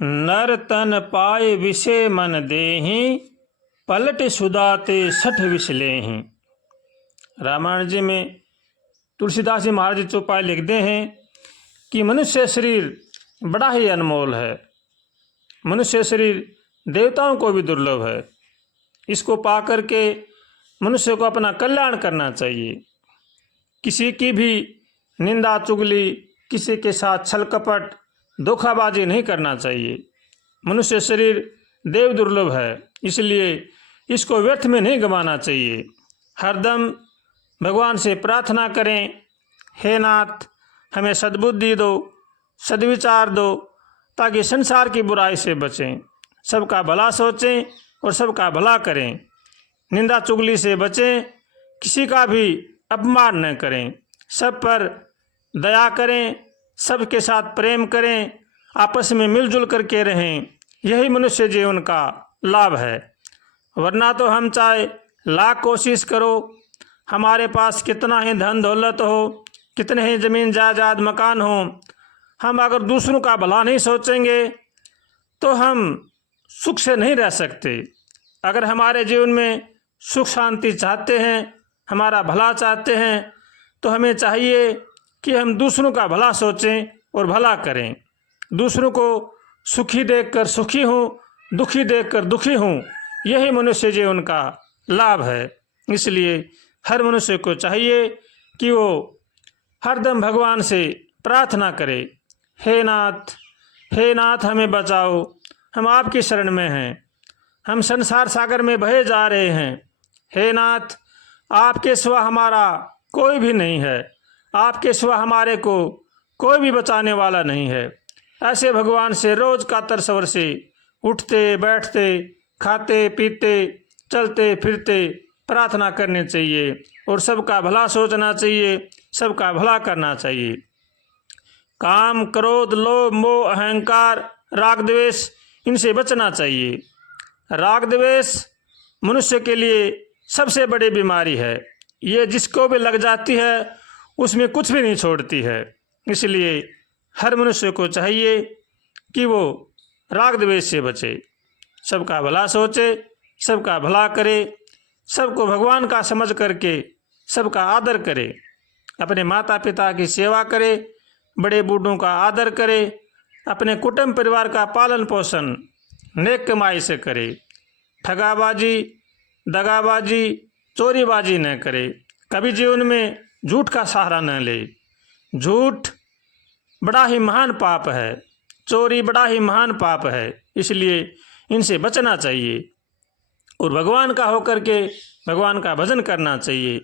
नर तन पाए विषय मन देहि, पलट सुदाते सठ विष लेहि। रामायण जी में तुलसीदास जी महाराज चौपाई लिखते हैं कि मनुष्य शरीर बड़ा ही अनमोल है। मनुष्य शरीर देवताओं को भी दुर्लभ है। इसको पा करके मनुष्य को अपना कल्याण करना चाहिए। किसी की भी निंदा चुगली, किसी के साथ छल कपट धोखाबाजी नहीं करना चाहिए। मनुष्य शरीर देव दुर्लभ है, इसलिए इसको व्यर्थ में नहीं गंवाना चाहिए। हरदम भगवान से प्रार्थना करें, हे नाथ हमें सद्बुद्धि दो, सद्विचार दो, ताकि संसार की बुराई से बचें, सबका भला सोचें और सबका भला करें, निंदा चुगली से बचें, किसी का भी अपमान न करें, सब पर दया करें, सबके साथ प्रेम करें, आपस में मिलजुल करके रहें। यही मनुष्य जीवन का लाभ है। वरना तो हम चाहे लाख कोशिश करो, हमारे पास कितना ही धन दौलत हो, कितने ही ज़मीन जायदाद मकान हो, हम अगर दूसरों का भला नहीं सोचेंगे तो हम सुख से नहीं रह सकते। अगर हमारे जीवन में सुख शांति चाहते हैं, हमारा भला चाहते हैं, तो हमें चाहिए कि हम दूसरों का भला सोचें और भला करें। दूसरों को सुखी देखकर सुखी हूँ, दुखी देखकर दुखी हूँ, यही मनुष्य जीवन का लाभ है। इसलिए हर मनुष्य को चाहिए कि वो हरदम भगवान से प्रार्थना करे, हे नाथ हमें बचाओ, हम आपकी शरण में हैं, हम संसार सागर में बहे जा रहे हैं। हे नाथ आपके सिवा हमारा कोई भी नहीं है, आपके सिवा हमारे को कोई भी बचाने वाला नहीं है। ऐसे भगवान से रोज कातर स्वर से उठते बैठते खाते पीते चलते फिरते प्रार्थना करनी चाहिए और सबका भला सोचना चाहिए, सबका भला करना चाहिए। काम क्रोध लोभ मोह अहंकार राग द्वेष इनसे बचना चाहिए। राग द्वेष मनुष्य के लिए सबसे बड़ी बीमारी है। ये जिसको भी लग जाती है उसमें कुछ भी नहीं छोड़ती है। इसलिए हर मनुष्य को चाहिए कि वो राग द्वेष से बचे, सबका भला सोचे, सबका भला करे, सबको भगवान का समझ करके सबका आदर करे, अपने माता पिता की सेवा करे, बड़े बूढ़ों का आदर करे, अपने कुटुंब परिवार का पालन पोषण नेक कमाई से करे, ठगाबाजी दगाबाजी चोरीबाजी न करे, कभी जीवन में झूठ का सहारा न ले। झूठ बड़ा ही महान पाप है, चोरी बड़ा ही महान पाप है, इसलिए इनसे बचना चाहिए और भगवान का होकर के भगवान का भजन करना चाहिए।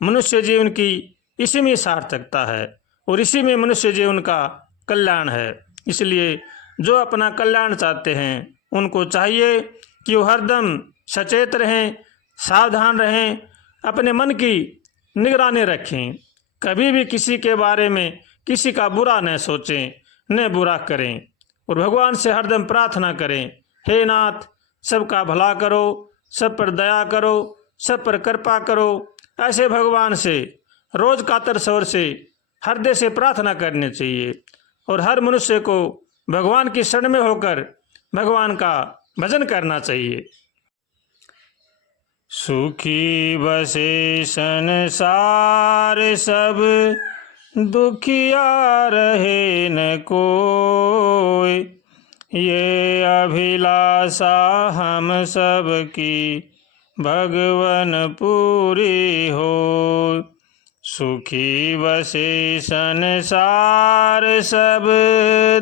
मनुष्य जीवन की इसी में सार्थकता है और इसी में मनुष्य जीवन का कल्याण है। इसलिए जो अपना कल्याण चाहते हैं उनको चाहिए कि वो हरदम सचेत रहें, सावधान रहें, अपने मन की निगरानी रखें, कभी भी किसी के बारे में किसी का बुरा न सोचें, न बुरा करें और भगवान से हरदम प्रार्थना करें, हे नाथ सबका भला करो, सब पर दया करो, सब पर कृपा करो। ऐसे भगवान से रोज कातर स्वर से हृदय से प्रार्थना करनी चाहिए और हर मनुष्य को भगवान की शरण में होकर भगवान का भजन करना चाहिए। सुखी बसे संसार सब, दुखिया रहे न कोई, ये अभिलाषा हम सब की भगवन पूरी हो। सुखी बसे संसार सब,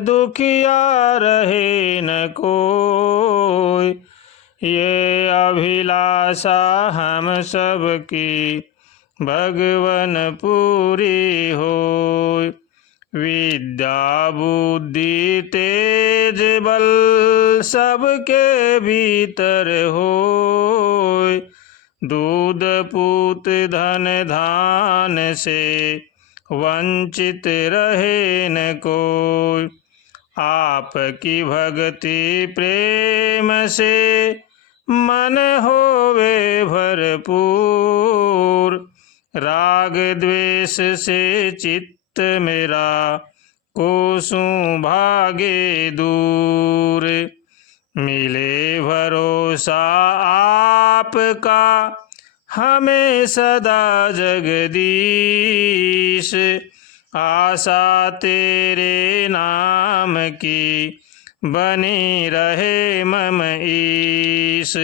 दुखिया रहे न कोई, ये अभिलाषा हम सब की भगवन पूरी हो। विद्या बुद्धि तेज बल सबके भीतर हो, दूध पूत धन धान से वंचित रहे न कोई। आपकी भक्ति प्रेम से मन होवे भरपूर, राग द्वेष से चित्त मेरा कोसों भागे दूर। मिले भरोसा आपका हमें सदा जगदीश। आशा तेरे नाम की बनी रहे मम ईश।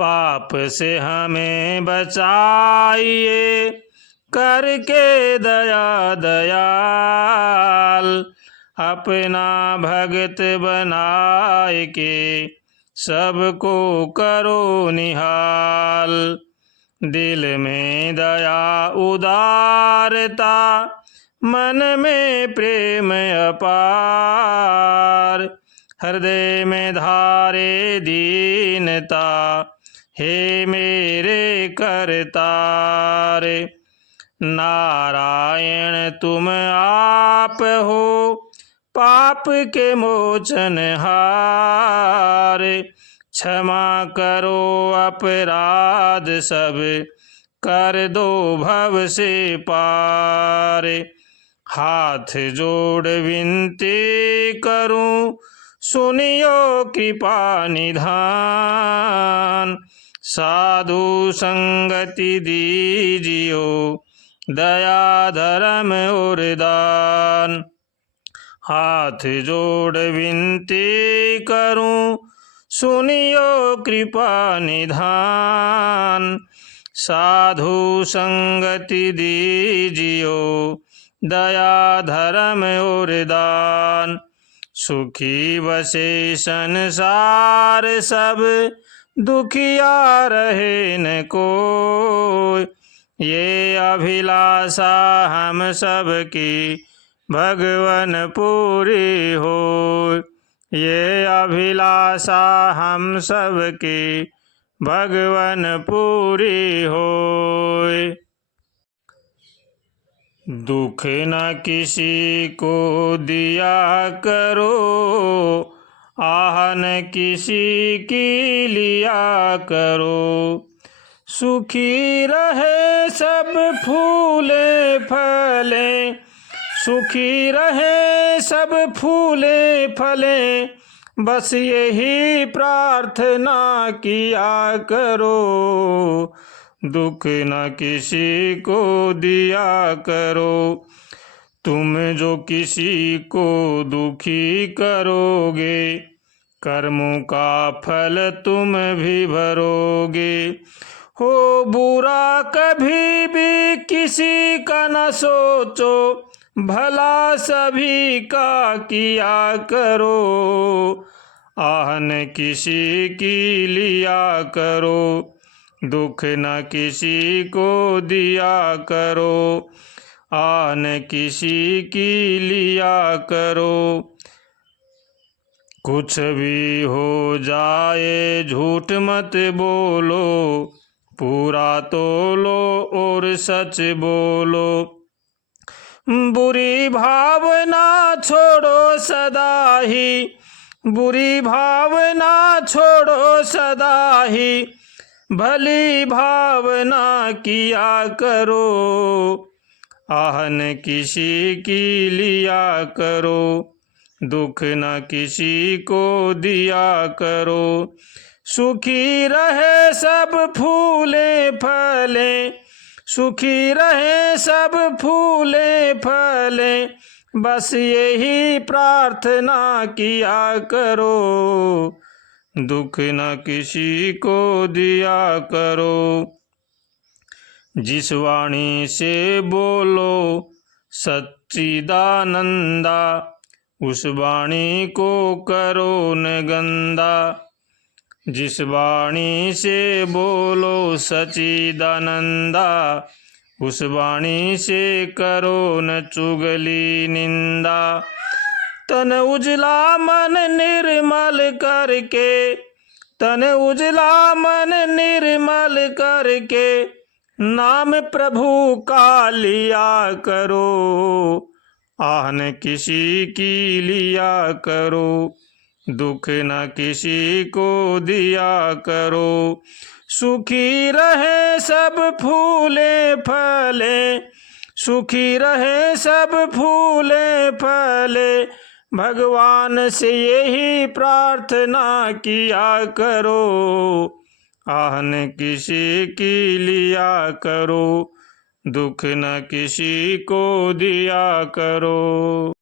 पाप से हमें बचाइए करके दया दयाल। अपना भगत बनाए के सबको करो निहाल। दिल में दया उदारता मन में प्रेम अपार। हृदय में धारे दीनता हे मेरे करतार। नारायण तुम आप हो पाप के मोचनहार। क्षमा करो अपराध सब कर दो भव से पार। हाथ जोड़ विनती करूं सुनियो कृपा निधान। साधु संगति दीजियो दया धर्म और दान। हाथ जोड़ विनती करूं सुनियो कृपा निधान। साधु संगति दीजियो दया धर्म और दान। सुखी बसे संसार सब दुखिया रहे न कोई। ये अभिलाषा हम सब की भगवन पूरी हो। ये अभिलाषा हम सब की भगवन पूरी होय। दुख न किसी को दिया करो आह न किसी की लिया करो। सुखी रहे सब फूले फले सुखी रहे सब फूले फले। बस यही प्रार्थना किया करो। दुख न किसी को दिया करो। तुम जो किसी को दुखी करोगे कर्मों का फल तुम भी भरोगे। हो बुरा कभी भी किसी का न सोचो भला सभी का किया करो। आह न किसी की लिया करो। दुख न किसी को दिया करो। आह न किसी की लिया करो। कुछ भी हो जाए झूठ मत बोलो। पूरा तोलो और सच बोलो। बुरी भावना छोड़ो सदा ही बुरी भावना छोड़ो सदा ही। भली भावना किया करो। आह न किसी की लिया करो। दुख न किसी को दिया करो। सुखी रहे सब फूले फले सुखी रहे सब फूले फले। बस यही प्रार्थना किया करो। दुख न किसी को दिया करो। जिस वाणी से बोलो सच्चिदानंदा उस वाणी को करो न गंदा। जिस वाणी से बोलो सच्चिदानंदा उस वाणी से करो न चुगली निंदा। तन उजला मन निर्मल करके तन उजला मन निर्मल करके नाम प्रभु का लिया करो। आह न किसी की लिया करो। दुख न किसी को दिया करो। सुखी रहे सब फूले फले सुखी रहे सब फूले फले, भगवान से यही प्रार्थना किया करो। आहन किसी की लिया करो, दुख न किसी को दिया करो।